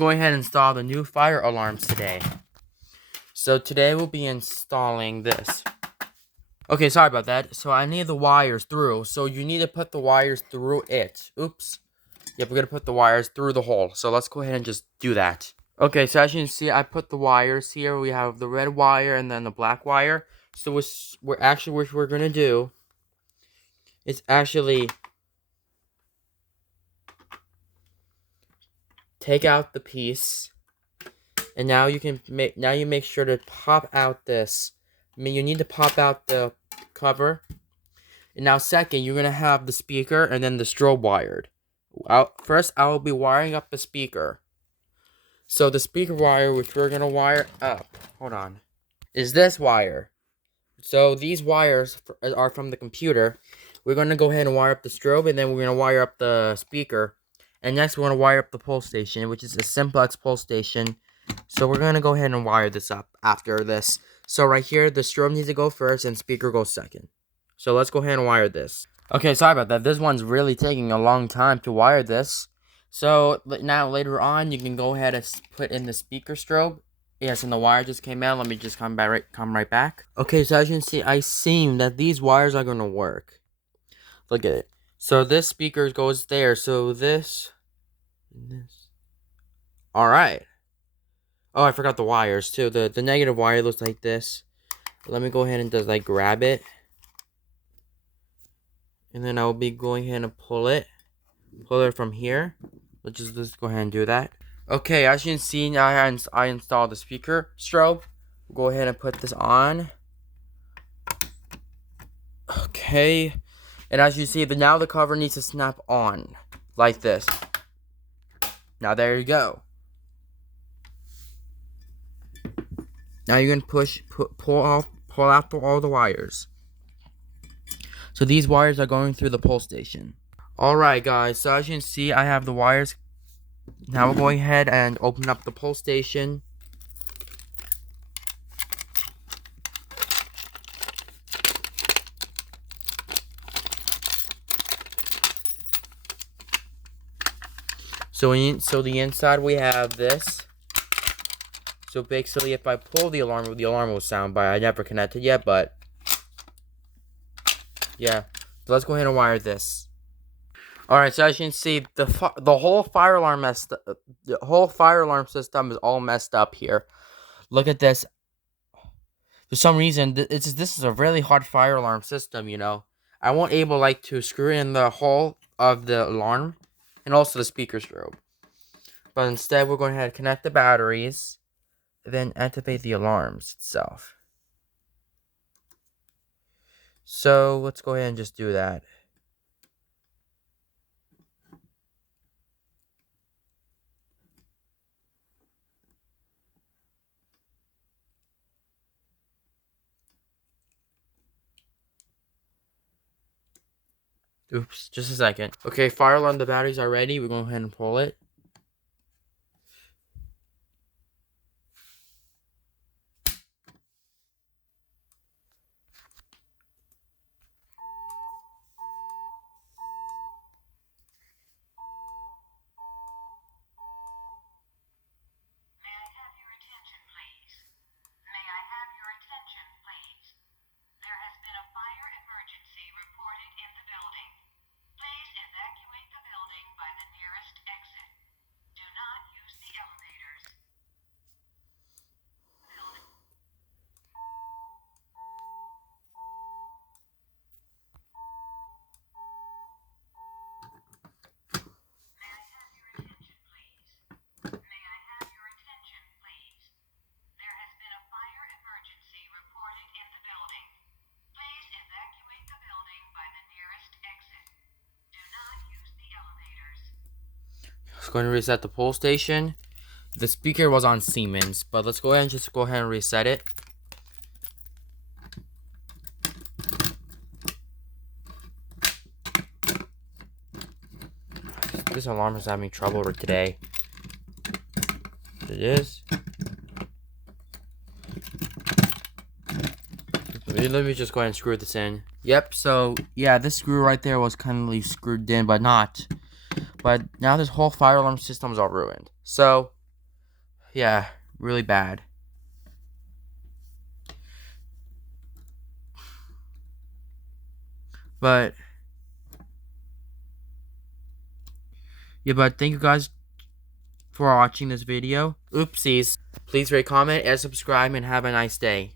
going ahead and install the new fire alarms today. So today we'll be installing this. Okay, sorry about that. So I need the wires through. So you need to put the wires through it. Oops. Yep, we're going to put the wires through the hole. So let's go ahead and just do that. Okay, so as you can see, I put the wires here. We have the red wire and then the black wire. So what we're going to do is actually take out the piece. And now you make sure to pop out this. You need to pop out the cover. And now second, you're going to have the speaker and then the strobe wired. First, I will be wiring up the speaker. So the speaker wire, which we're going to wire up, is this wire. So these wires are from the computer. We're going to go ahead and wire up the strobe, and then we're going to wire up the speaker. And next, we're going to wire up the pull station, which is a simplex pull station. So we're going to go ahead and wire this up after this. So right here, the strobe needs to go first and speaker goes second. So let's go ahead and wire this. Okay, sorry about that. This one's really taking a long time to wire this. So now later on, you can go ahead and put in the speaker strobe. Yes, and the wire just came out. Let me just come right back. Okay, so as you can see, I seen that these wires are going to work. Look at it. So this speaker goes there. So this. Alright. Oh, I forgot the wires too. The negative wire looks like this. Let me go ahead and just grab it. And then I'll be going ahead and pull it from here. Let's just go ahead and do that. Okay, as you can see, now I installed the speaker strobe. Go ahead and put this on. Okay. And as you see, now the cover needs to snap on. Like this. Now there you go. Now you're going to pull out all the wires. So these wires are going through the pull station. Alright guys, so as you can see, I have the wires. Now we're going ahead and open up the pull station. So the inside we have this. So basically, if I pull the alarm will sound, but I never connected yet, but yeah. So let's go ahead and wire this. Alright, so as you can see, the whole fire alarm system is all messed up here. Look at this. For some reason, this is a really hard fire alarm system, you know. I won't able to screw in the hole of the alarm and also the speaker strobe. But instead, we're going to connect the batteries, then activate the alarms itself. So let's go ahead and just do that. Oops, just a second. Okay, fire alarm, the batteries are ready. We're going to go ahead and pull it. Just going to reset the pull station. The speaker was on Siemens, but let's go ahead and reset it. This alarm is having trouble today. It is. Let me just go ahead and screw this in. Yep, so yeah, this screw right there was kind of screwed in, but not. But now this whole fire alarm system is all ruined. So Yeah, really bad. But yeah, but thank you guys for watching this video. Oopsies. Please rate, comment, and subscribe, and have a nice day.